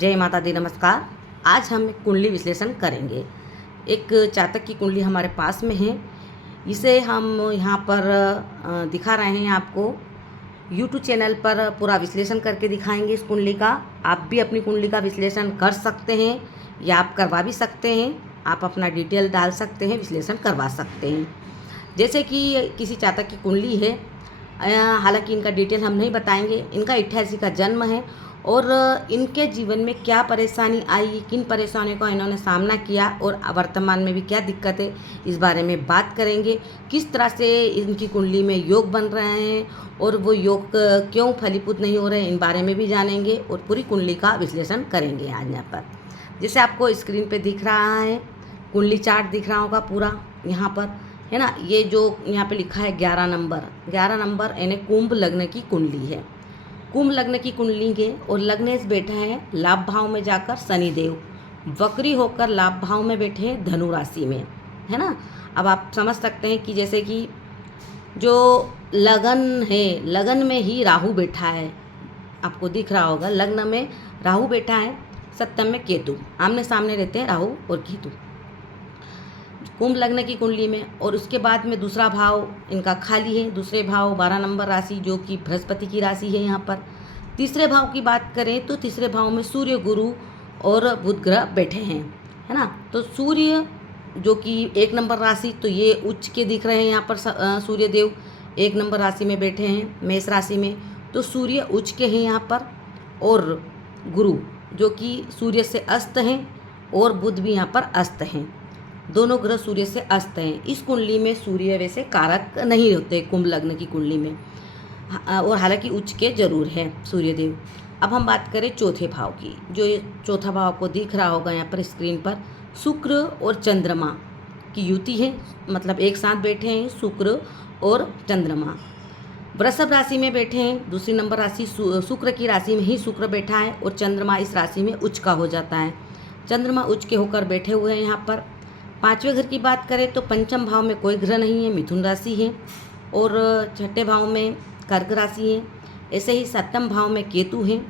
जय माता दी, नमस्कार। आज हम कुंडली विश्लेषण करेंगे। एक जातक की कुंडली हमारे पास में है। इसे हम यहाँ पर दिखा रहे हैं आपको। यूट्यूब चैनल पर पूरा विश्लेषण करके दिखाएंगे इस कुंडली का। आप भी अपनी कुंडली का विश्लेषण कर सकते हैं या आप करवा भी सकते हैं। आप अपना डिटेल डाल सकते हैं, विश्लेषण करवा सकते हैं। जैसे कि किसी जातक की कुंडली है, हालांकि इनका डिटेल हम नहीं बताएंगे। इनका 88 का जन्म है और इनके जीवन में क्या परेशानी आई, किन परेशानियों का इन्होंने सामना किया और वर्तमान में भी क्या दिक्कत है, इस बारे में बात करेंगे। किस तरह से इनकी कुंडली में योग बन रहे हैं और वो योग क्यों फलीभूत नहीं हो रहे हैं, इन बारे में भी जानेंगे और पूरी कुंडली का विश्लेषण करेंगे आज यहाँ पर। जैसे आपको स्क्रीन पे दिख रहा है, कुंडली चार्ट दिख रहा होगा पूरा यहाँ पर, है ना। ये जो यहाँ पे लिखा है 11 नंबर यानी कुंभ लग्न की कुंडली है। कुंभ लग्न की कुंडली के और लग्नेश बैठा है लाभ भाव में जाकर शनिदेव, वक्री होकर लाभ भाव में बैठे हैं धनु राशि में, है ना। अब आप समझ सकते हैं कि जैसे कि जो लगन है, लगन में ही राहु बैठा है, आपको दिख रहा होगा। लग्न में राहु बैठा है, सप्तम में केतु, आमने सामने रहते हैं राहु और केतु कुंभ लग्न की कुंडली में। और उसके बाद में दूसरा भाव इनका खाली है। दूसरे भाव 12 नंबर राशि जो कि बृहस्पति की राशि है यहाँ पर। तीसरे भाव की बात करें तो तीसरे भाव में सूर्य, गुरु और बुध ग्रह बैठे हैं, है ना। तो सूर्य जो कि 1 नंबर राशि, तो ये उच्च के दिख रहे हैं यहाँ पर। सूर्य देव 1 नंबर राशि में बैठे हैं, मेष राशि में, तो सूर्य उच्च के हैं यहाँ पर। और गुरु जो कि सूर्य से अस्त हैं और बुध भी यहाँ पर अस्त हैं, दोनों ग्रह सूर्य से अस्त हैं। इस कुंडली में सूर्य वैसे कारक नहीं होते कुंभ लग्न की कुंडली में, और हालांकि उच्च के जरूर हैं सूर्यदेव। अब हम बात करें चौथे भाव की। जो ये चौथा भाव आपको दिख रहा होगा यहाँ पर स्क्रीन पर, शुक्र और चंद्रमा की युति है, मतलब एक साथ बैठे हैं शुक्र और चंद्रमा। वृषभ राशि में बैठे हैं, दूसरी नंबर राशि शुक्र की राशि में ही शुक्र बैठा है और चंद्रमा इस राशि में उच्च का हो जाता है। चंद्रमा उच्च के होकर बैठे हुए हैं यहाँ पर। 5वें घर की बात करें तो पंचम भाव में कोई ग्रह नहीं है, मिथुन राशि है, और छठे भाव में कर्क राशि है। ऐसे ही 7वें भाव में केतु है,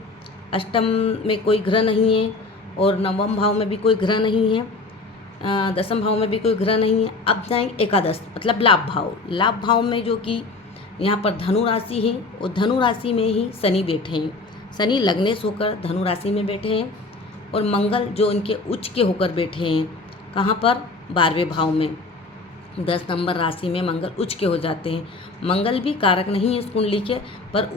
अष्टम में कोई ग्रह नहीं है और 9वें भाव में भी कोई ग्रह नहीं है, 10वें भाव में भी कोई ग्रह नहीं है। अब जाएंगे एकादश मतलब लाभ भाव में, जो कि यहाँ पर धनु राशि है और धनु राशि में ही शनि बैठे हैं। शनि लग्नेश होकर धनु राशि में बैठे हैं और मंगल जो इनके उच्च के होकर बैठे हैं, कहाँ पर, 12वें भाव में। 10 नंबर राशि में मंगल उच्च के हो जाते हैं। मंगल भी कारक नहीं है इस कुंडली के, पर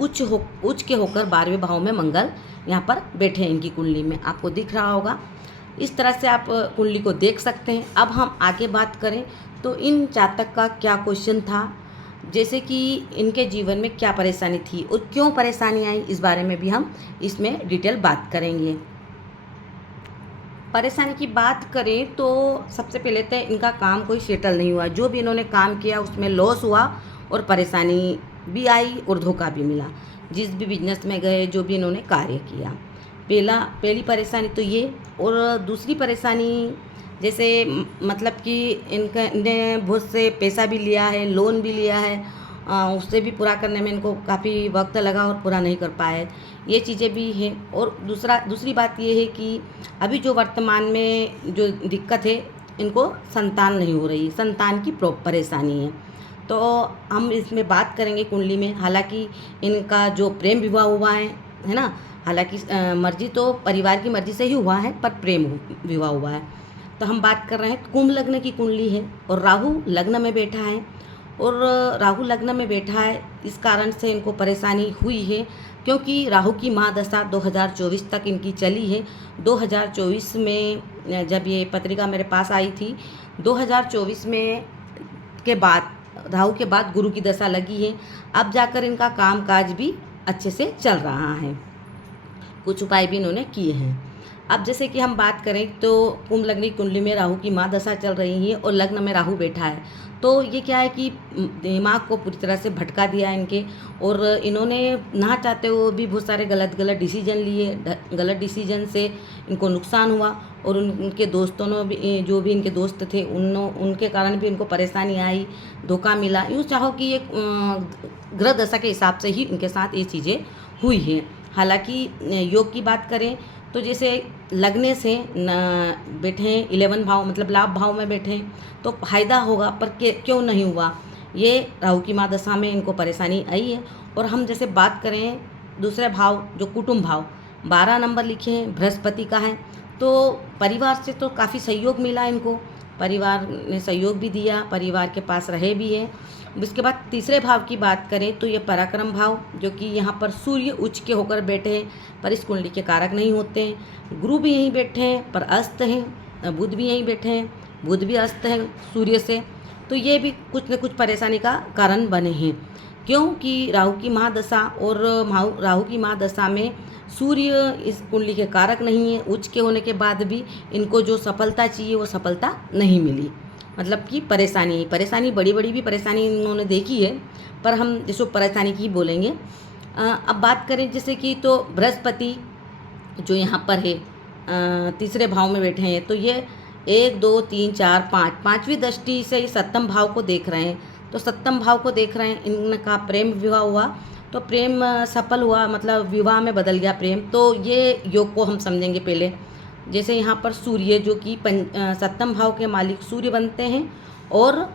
उच्च के होकर 12वें भाव में मंगल यहाँ पर बैठे हैं इनकी कुंडली में, आपको दिख रहा होगा। इस तरह से आप कुंडली को देख सकते हैं। अब हम आगे बात करें तो इन जातक का क्या क्वेश्चन था, जैसे कि इनके जीवन में क्या परेशानी थी और क्यों परेशानी आई, इस बारे में भी हम इसमें डिटेल बात करेंगे। परेशानी की बात करें तो सबसे पहले तो इनका काम कोई सेटल नहीं हुआ। जो भी इन्होंने काम किया उसमें लॉस हुआ और परेशानी भी आई और धोखा भी मिला। जिस भी बिजनेस में गए, जो भी इन्होंने कार्य किया, पहली परेशानी तो ये। और दूसरी परेशानी जैसे मतलब कि इनने बहुत से पैसा भी लिया है, लोन भी लिया है, उससे भी पूरा करने में इनको काफ़ी वक्त लगा और पूरा नहीं कर पाए, ये चीज़ें भी हैं। और दूसरी बात ये है कि अभी जो वर्तमान में जो दिक्कत है, इनको संतान नहीं हो रही, संतान की परेशानी है। तो हम इसमें बात करेंगे कुंडली में। हालांकि इनका जो प्रेम विवाह हुआ है ना, हालांकि मर्जी तो परिवार की मर्जी से ही हुआ है, पर प्रेम विवाह हुआ है। तो हम बात कर रहे हैं कुंभ लग्न की कुंडली है और राहु लग्न में बैठा है, और राहु लग्न में बैठा है, इस कारण से इनको परेशानी हुई है, क्योंकि राहु की महादशा 2024 तक इनकी चली है। 2024 में जब ये पत्रिका मेरे पास आई थी, 2024 में के बाद राहु के बाद गुरु की दशा लगी है। अब जाकर इनका काम काज भी अच्छे से चल रहा है, कुछ उपाय भी इन्होंने किए हैं। अब जैसे कि हम बात करें तो कुंभ लग्न की कुंडली में राहु की महादशा चल रही है और लग्न में राहु बैठा है, तो ये क्या है कि दिमाग को पूरी तरह से भटका दिया इनके, और इन्होंने ना चाहते हुए भी बहुत सारे गलत डिसीजन लिए। गलत डिसीजन से इनको नुकसान हुआ और उनके दोस्तों ने भी, जो भी इनके दोस्त थे, उनके कारण भी इनको परेशानी आई, धोखा मिला। यूँ चाहो कि ये ग्रह दशा के हिसाब से ही इनके साथ ये चीज़ें हुई हैं। हालांकि योग की बात करें तो जैसे लगने से बैठे हैं 11 भाव मतलब लाभ भाव में बैठे हैं तो फायदा होगा, पर क्यों नहीं हुआ, ये राहु की महादशा में इनको परेशानी आई है। और हम जैसे बात करें दूसरे भाव जो कुटुंब भाव 12 नंबर लिखे हैं, बृहस्पति का है, तो परिवार से तो काफ़ी सहयोग मिला इनको, परिवार ने सहयोग भी दिया, परिवार के पास रहे भी हैं। इसके बाद तीसरे भाव की बात करें तो ये पराक्रम भाव, जो कि यहाँ पर सूर्य उच्च के होकर बैठे हैं, पर इस कुंडली के कारक नहीं होते हैं। गुरु भी यहीं बैठे हैं पर अस्त हैं, बुध भी यहीं बैठे हैं, बुध भी अस्त हैं सूर्य से, तो ये भी कुछ न कुछ परेशानी का कारण बने हैं। क्योंकि राहु की महादशा और राहु की महादशा में सूर्य इस कुंडली के कारक नहीं है, उच्च के होने के बाद भी इनको जो सफलता चाहिए वो सफलता नहीं मिली, मतलब कि परेशानी बड़ी बड़ी भी परेशानी इन्होंने देखी है, पर हम जिसको परेशानी की बोलेंगे। अब बात करें जैसे कि तो बृहस्पति जो यहाँ पर है तीसरे भाव में बैठे हैं, तो ये 1 2 3 4 5 पाँचवीं दृष्टि से सप्तम भाव को देख रहे हैं, तो सप्तम भाव को देख रहे हैं, इनका प्रेम विवाह हुआ तो प्रेम सफल हुआ, मतलब विवाह में बदल गया प्रेम, तो ये योग को हम समझेंगे पहले। जैसे यहाँ पर सूर्य जो कि सप्तम भाव के मालिक सूर्य बनते हैं, और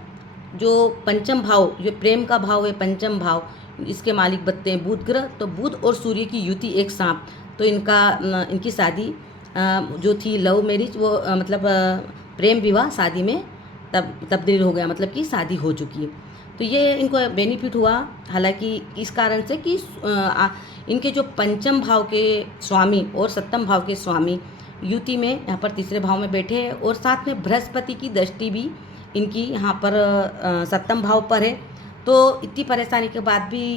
जो पंचम भाव जो प्रेम का भाव है पंचम भाव, इसके मालिक बनते हैं बुध ग्रह, तो बुध और सूर्य की युति एक साथ, तो इनकी शादी जो थी लव मैरिज वो मतलब प्रेम विवाह शादी में तब्दील हो गया, मतलब कि शादी हो चुकी है, तो ये इनको बेनिफिट हुआ। हालांकि इस कारण से कि इनके जो पंचम भाव के स्वामी और सप्तम भाव के स्वामी युति में यहाँ पर तीसरे भाव में बैठे हैं, और साथ में बृहस्पति की दृष्टि भी इनकी यहाँ पर सप्तम भाव पर है, तो इतनी परेशानी के बाद भी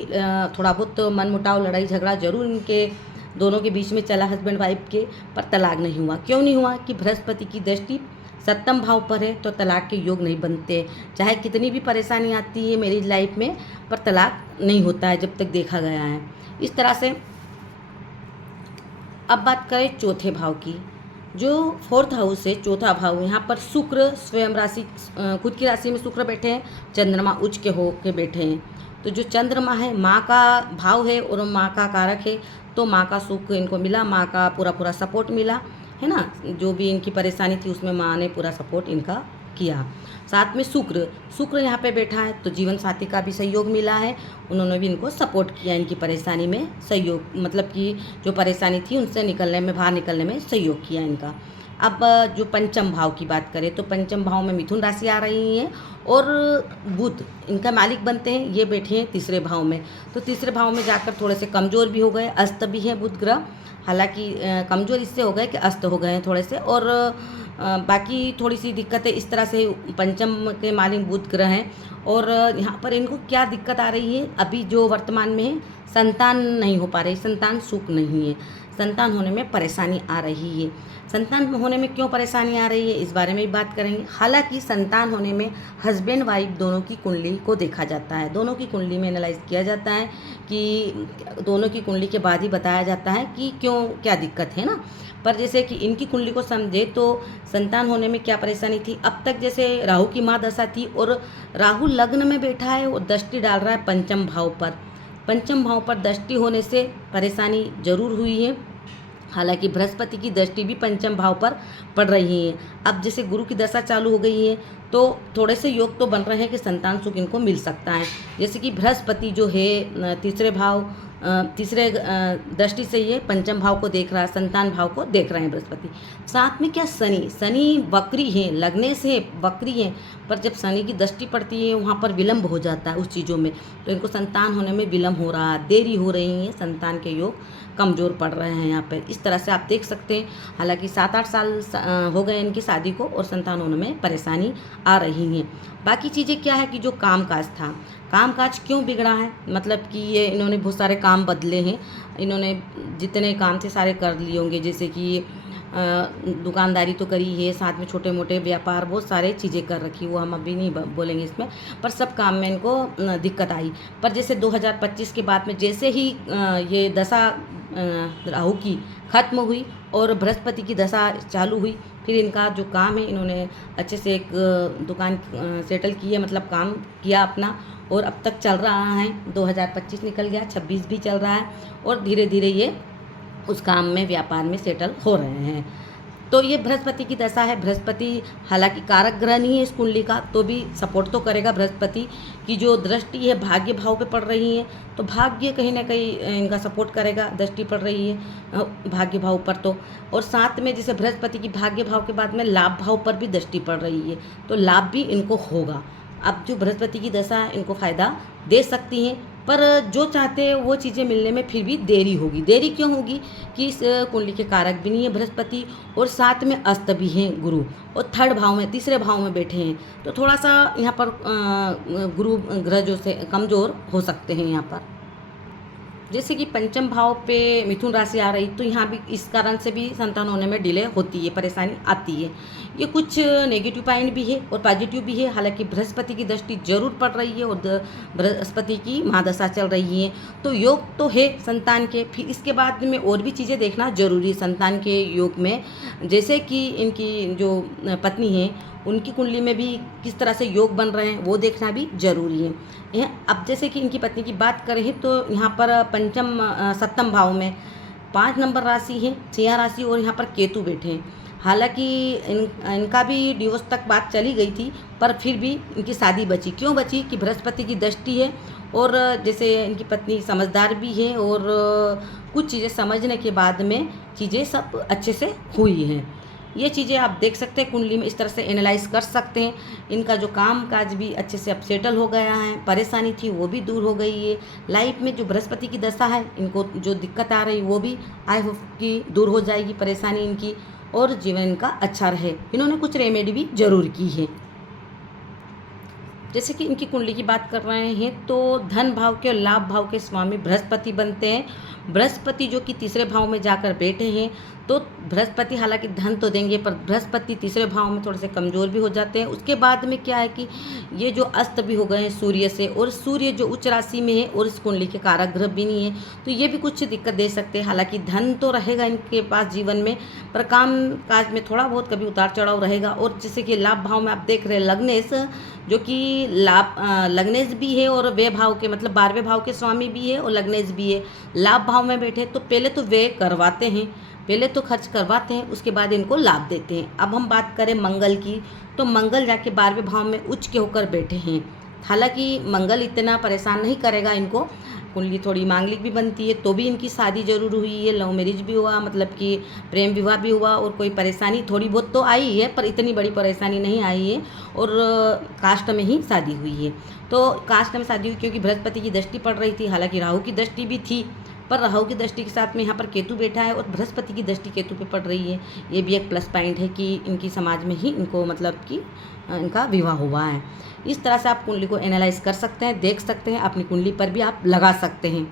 थोड़ा बहुत मनमुटाव लड़ाई झगड़ा जरूर इनके दोनों के बीच में चला, हस्बैंड वाइफ के, पर तलाक नहीं हुआ। क्यों नहीं हुआ कि बृहस्पति की दृष्टि सप्तम भाव पर है, तो तलाक के योग नहीं बनते, चाहे कितनी भी परेशानी आती है मेरी लाइफ में, पर तलाक नहीं होता है जब तक देखा गया है। इस तरह से अब बात करें चौथे भाव की, जो 4th हाउस है, चौथा भाव, यहाँ पर शुक्र स्वयं राशि खुद की राशि में शुक्र बैठे हैं, चंद्रमा उच्च के हो के बैठे हैं, तो जो चंद्रमा है माँ का भाव है और माँ का कारक है, तो माँ का सुख इनको मिला, माँ का पूरा सपोर्ट मिला है ना, जो भी इनकी परेशानी थी उसमें माँ ने पूरा सपोर्ट इनका किया। साथ में शुक्र यहाँ पे बैठा है, तो जीवन साथी का भी सहयोग मिला है, उन्होंने भी इनको सपोर्ट किया, इनकी परेशानी में सहयोग, मतलब कि जो परेशानी थी उनसे बाहर निकलने में सहयोग किया इनका। अब जो पंचम भाव की बात करें तो पंचम भाव में मिथुन राशि आ रही है, और बुध इनका मालिक बनते हैं, ये बैठे हैं तीसरे भाव में, तो तीसरे भाव में जाकर थोड़े से कमज़ोर भी हो गए, अस्त भी है बुध ग्रह, हालांकि कमज़ोर इससे हो गए कि अस्त हो गए हैं थोड़े से, और बाकी थोड़ी सी दिक्कतें इस तरह से पंचम के मालिक बुध ग्रह हैं, और यहाँ पर इनको क्या दिक्कत आ रही है अभी जो वर्तमान में है, संतान नहीं हो पा रही, संतान सुख नहीं है, संतान होने में परेशानी आ रही है। संतान होने में क्यों परेशानी आ रही है इस बारे में भी बात करेंगे। हालांकि संतान होने में हस्बैंड वाइफ दोनों की कुंडली को देखा जाता है, दोनों की कुंडली में एनालाइज किया जाता है, कि दोनों की कुंडली के बाद ही बताया जाता है कि क्यों क्या दिक्कत है ना। पर जैसे कि इनकी कुंडली को समझे तो संतान होने में क्या परेशानी थी, अब तक जैसे राहु की महादशा थी, और राहु लग्न में बैठा है और दृष्टि डाल रहा है पंचम भाव पर, पंचम भाव पर दृष्टि होने से परेशानी जरूर हुई है। हालांकि बृहस्पति की दृष्टि भी पंचम भाव पर पड़ रही है। अब जैसे गुरु की दशा चालू हो गई है, तो थोड़े से योग तो बन रहे हैं कि संतान सुख इनको मिल सकता है। जैसे कि बृहस्पति जो है तीसरे दृष्टि से ये पंचम भाव को देख रहा है, संतान भाव को देख रहे हैं बृहस्पति। साथ में क्या शनि वक्री है, लगने से वक्री है, पर जब शनि की दृष्टि पड़ती है वहाँ पर विलम्ब हो जाता है उस चीज़ों में, तो इनको संतान होने में विलम्ब हो रहा है, देरी हो रही है, संतान के योग कमज़ोर पड़ रहे हैं यहाँ पर। इस तरह से आप देख सकते हैं। हालांकि 7-8 साल हो गए इनकी शादी को, और संतान होने में परेशानी आ रही है। बाकी चीज़ें क्या है कि जो कामकाज था, कामकाज क्यों बिगड़ा है, मतलब कि ये इन्होंने बहुत सारे काम बदले हैं, इन्होंने जितने काम थे सारे कर लिए होंगे, जैसे कि दुकानदारी तो करी है, साथ में छोटे मोटे व्यापार बहुत सारे चीज़ें कर रखी, वो हम अभी नहीं बोलेंगे इसमें, पर सब काम में इनको दिक्कत आई। पर जैसे 2025 के बाद में जैसे ही ये दशा राहु की खत्म हुई और बृहस्पति की दशा चालू हुई, फिर इनका जो काम है इन्होंने अच्छे से एक दुकान सेटल की है, मतलब काम किया अपना, और अब तक चल रहा है। 2025 निकल गया, 26 भी चल रहा है और धीरे धीरे ये उस काम में, व्यापार में सेटल हो रहे हैं। तो ये बृहस्पति की दशा है। बृहस्पति हालांकि कारक ग्रह नहीं है इस कुंडली का, तो भी सपोर्ट तो करेगा। बृहस्पति की जो दृष्टि है भाग्य भाव पे पड़ रही है, तो भाग्य कहीं ना कहीं इनका सपोर्ट करेगा। दृष्टि पड़ रही है भाग्य भाव पर, तो और साथ में जैसे बृहस्पति की भाग्य भाव के बाद में लाभ भाव पर भी दृष्टि पड़ रही है, तो लाभ भी इनको होगा। अब जो बृहस्पति की दशा है इनको फ़ायदा दे सकती हैं, पर जो चाहते हैं वो चीज़ें मिलने में फिर भी देरी होगी। देरी क्यों होगी कि इस कुंडली के कारक भी नहीं है बृहस्पति, और साथ में अस्त भी हैं गुरु, और थर्ड भाव में, तीसरे भाव में बैठे हैं, तो थोड़ा सा यहाँ पर गुरु ग्रह जो से कमज़ोर हो सकते हैं यहाँ पर। जैसे कि पंचम भाव पे मिथुन राशि आ रही, तो यहाँ भी इस कारण से भी संतान होने में डिले होती है, परेशानी आती है। ये कुछ नेगेटिव पॉइंट भी है और पॉजिटिव भी है। हालांकि बृहस्पति की दृष्टि जरूर पड़ रही है और बृहस्पति की महादशा चल रही है, तो योग तो है संतान के। फिर इसके बाद में और भी चीज़ें देखना जरूरी है संतान के योग में, जैसे कि इनकी जो पत्नी है उनकी कुंडली में भी किस तरह से योग बन रहे हैं वो देखना भी जरूरी है। अब जैसे कि इनकी पत्नी की बात करें तो यहाँ पर पंचम सप्तम भाव में 5 नंबर राशि है, सिंह राशि, और यहाँ पर केतु बैठे हैं। हालांकि इनका भी डिवोर्स तक बात चली गई थी, पर फिर भी इनकी शादी बची। क्यों बची कि बृहस्पति की दृष्टि है, और जैसे इनकी पत्नी समझदार भी है, और कुछ चीज़ें समझने के बाद में चीज़ें सब अच्छे से हुई हैं। ये चीज़ें आप देख सकते हैं कुंडली में, इस तरह से एनालाइज कर सकते हैं। इनका जो काम काज भी अच्छे से अब सेटल हो गया है, परेशानी थी वो भी दूर हो गई है। लाइफ में जो बृहस्पति की दशा है, इनको जो दिक्कत आ रही वो भी आई होप कि दूर हो जाएगी परेशानी इनकी, और जीवन इनका अच्छा रहे। इन्होंने कुछ रेमेडी भी जरूर की है। जैसे कि इनकी कुंडली की बात कर रहे हैं तो धन भाव के और लाभ भाव के स्वामी बृहस्पति बनते हैं। बृहस्पति जो कि तीसरे भाव में जाकर बैठे हैं, तो बृहस्पति हालांकि धन तो देंगे, पर बृहस्पति तीसरे भाव में थोड़े से कमज़ोर भी हो जाते हैं। उसके बाद में क्या है कि ये जो अस्त भी हो गए हैं सूर्य से, और सूर्य जो उच्च राशि में है और इस कुंडली के कारक ग्रह भी नहीं है, तो ये भी कुछ दिक्कत दे सकते हैं। हालांकि धन तो रहेगा इनके पास जीवन में, पर काम काज में थोड़ा बहुत कभी उतार चढ़ाव रहेगा। और जैसे कि लाभ भाव में आप देख रहे हैं लग्नेश, जो कि लग्नेश भी है और व्यय भाव के, मतलब 12वें भाव के स्वामी भी है और लग्नेश भी है। लाभ भाव में बैठे तो पहले तो व्यय करवाते हैं, पहले तो खर्च करवाते हैं, उसके बाद इनको लाभ देते हैं। अब हम बात करें मंगल की, तो मंगल जाके 12वें भाव में उच्च के होकर बैठे हैं। हालांकि मंगल इतना परेशान नहीं करेगा इनको, कुंडली थोड़ी मांगलिक भी बनती है, तो भी इनकी शादी जरूर हुई है, लव मैरिज भी हुआ, मतलब कि प्रेम विवाह भी हुआ, और कोई परेशानी थोड़ी बहुत तो आई है, पर इतनी बड़ी परेशानी नहीं आई है, और कास्ट में ही शादी हुई है। तो कास्ट में शादी हुई क्योंकि बृहस्पति की दृष्टि पड़ रही थी, हालांकि राहु की दृष्टि भी थी, पर राहु की दृष्टि के साथ में यहाँ पर केतु बैठा है और बृहस्पति की दृष्टि केतु पे पड़ रही है। ये भी एक प्लस पॉइंट है कि इनकी समाज में ही इनको, मतलब कि इनका विवाह हुआ है। इस तरह से आप कुंडली को एनालाइज कर सकते हैं, देख सकते हैं, अपनी कुंडली पर भी आप लगा सकते हैं।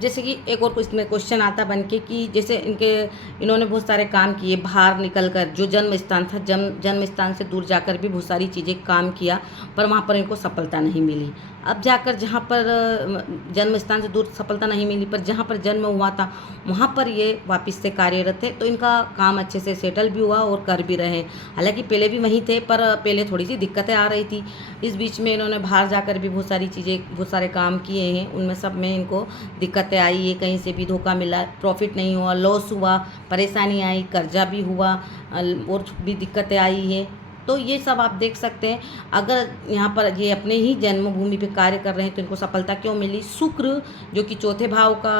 जैसे कि एक और इसमें क्वेश्चन आता बन के कि जैसे इन्होंने बहुत सारे काम किए बाहर निकल कर, जो जन्म स्थान था, जन्म स्थान से दूर जाकर भी बहुत सारी चीज़ें काम किया, पर वहाँ पर इनको सफलता नहीं मिली। अब जाकर जहाँ पर जन्म स्थान से दूर सफलता नहीं मिली, पर जहाँ पर जन्म हुआ था वहाँ पर ये वापस से कार्यरत है, तो इनका काम अच्छे से सेटल भी हुआ और कर भी रहे। हालांकि पहले भी वहीं थे, पर पहले थोड़ी सी दिक्कतें आ रही थी। इस बीच में इन्होंने बाहर जाकर भी बहुत सारी चीज़ें, बहुत सारे काम किए हैं, उनमें सब में इनको दिक्कतें आई है। कहीं से भी धोखा मिला, प्रॉफिट नहीं हुआ, लॉस हुआ, परेशानी आई, कर्जा भी हुआ, और भी दिक्कतें आई है। तो ये सब आप देख सकते हैं। अगर यहाँ पर ये अपने ही जन्मभूमि पे कार्य कर रहे हैं तो इनको सफलता क्यों मिली। शुक्र जो कि चौथे भाव का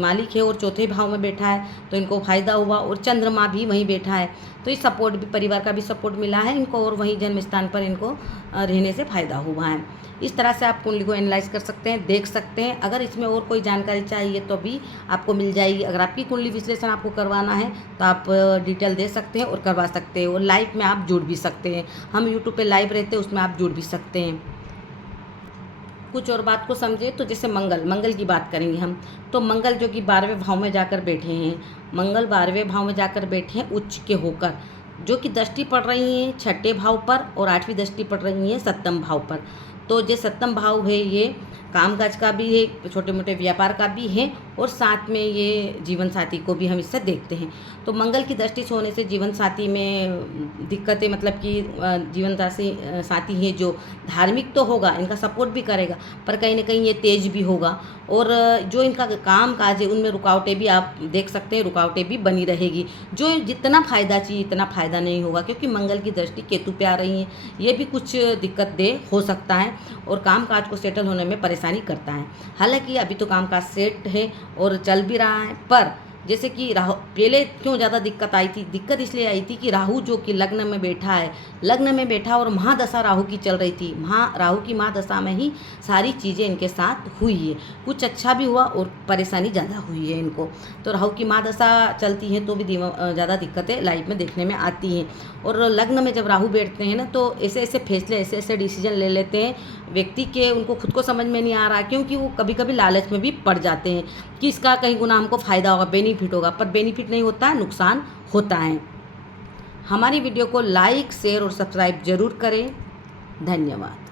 मालिक है और चौथे भाव में बैठा है, तो इनको फायदा हुआ, और चंद्रमा भी वहीं बैठा है, तो इस सपोर्ट भी, परिवार का भी सपोर्ट मिला है इनको, और वहीं जन्म स्थान पर इनको रहने से फ़ायदा हुआ है। इस तरह से आप कुंडली को एनालाइज कर सकते हैं, देख सकते हैं। अगर इसमें और कोई जानकारी चाहिए तो भी आपको मिल जाएगी। अगर आपकी कुंडली विश्लेषण आपको करवाना है तो आप डिटेल दे सकते हैं और करवा सकते हैं, और लाइव में आप जुड़ भी सकते हैं। हम यूट्यूब पे लाइव रहते हैं, उसमें आप जुड़ भी सकते हैं। कुछ और बात को समझे तो जैसे मंगल की बात करेंगे हम, तो मंगल जो कि 12वें भाव में जाकर बैठे हैं, मंगल 12वें भाव में जाकर बैठे हैं उच्च के होकर, जो कि दृष्टि पड़ रही है 6ठे भाव पर और 8वीं दृष्टि पड़ रही है 7म भाव पर। तो जो 7म भाव है ये कामकाज का भी है, छोटे मोटे व्यापार का भी है, और साथ में ये जीवन साथी को भी हम इससे देखते हैं। तो मंगल की दृष्टि से होने से जीवन साथी में दिक्कतें, मतलब कि जीवन साथी है जो धार्मिक तो होगा, इनका सपोर्ट भी करेगा, पर कहीं ना कहीं ये तेज भी होगा, और जो इनका काम काज है उनमें रुकावटें भी आप देख सकते हैं, रुकावटें भी बनी रहेगी। जो जितना फ़ायदा चाहिए इतना फ़ायदा नहीं होगा, क्योंकि मंगल की दृष्टि केतु पे आ रही है, ये भी कुछ दिक्कत दे हो सकता है, और काम काज को सेटल होने में परेशानी करता है। हालांकि अभी तो काम काज सेट है और चल भी रहा है, पर जैसे कि राहु पहले क्यों ज़्यादा दिक्कत आई थी, दिक्कत इसलिए आई थी कि राहु जो कि लग्न में बैठा है, लग्न में बैठा और महादशा राहु की चल रही थी, राहु की महादशा में ही सारी चीज़ें इनके साथ हुई है। कुछ अच्छा भी हुआ और परेशानी ज़्यादा हुई है इनको। तो राहु की महादशा चलती है तो भी ज़्यादा दिक्कतें लाइफ में देखने में आती हैं। और लग्न में जब राहु बैठते हैं ना, तो ऐसे ऐसे फैसले, ऐसे ऐसे डिसीजन ले लेते हैं व्यक्ति के, उनको खुद को समझ में नहीं आ रहा, क्योंकि वो कभी कभी लालच में भी पड़ जाते हैं कि इसका कहीं गुना हमको फ़ायदा होगा, बेनिफिट होगा, पर बेनिफिट नहीं होता है, नुकसान होता है। हमारी वीडियो को लाइक, शेयर और सब्सक्राइब जरूर करें। धन्यवाद।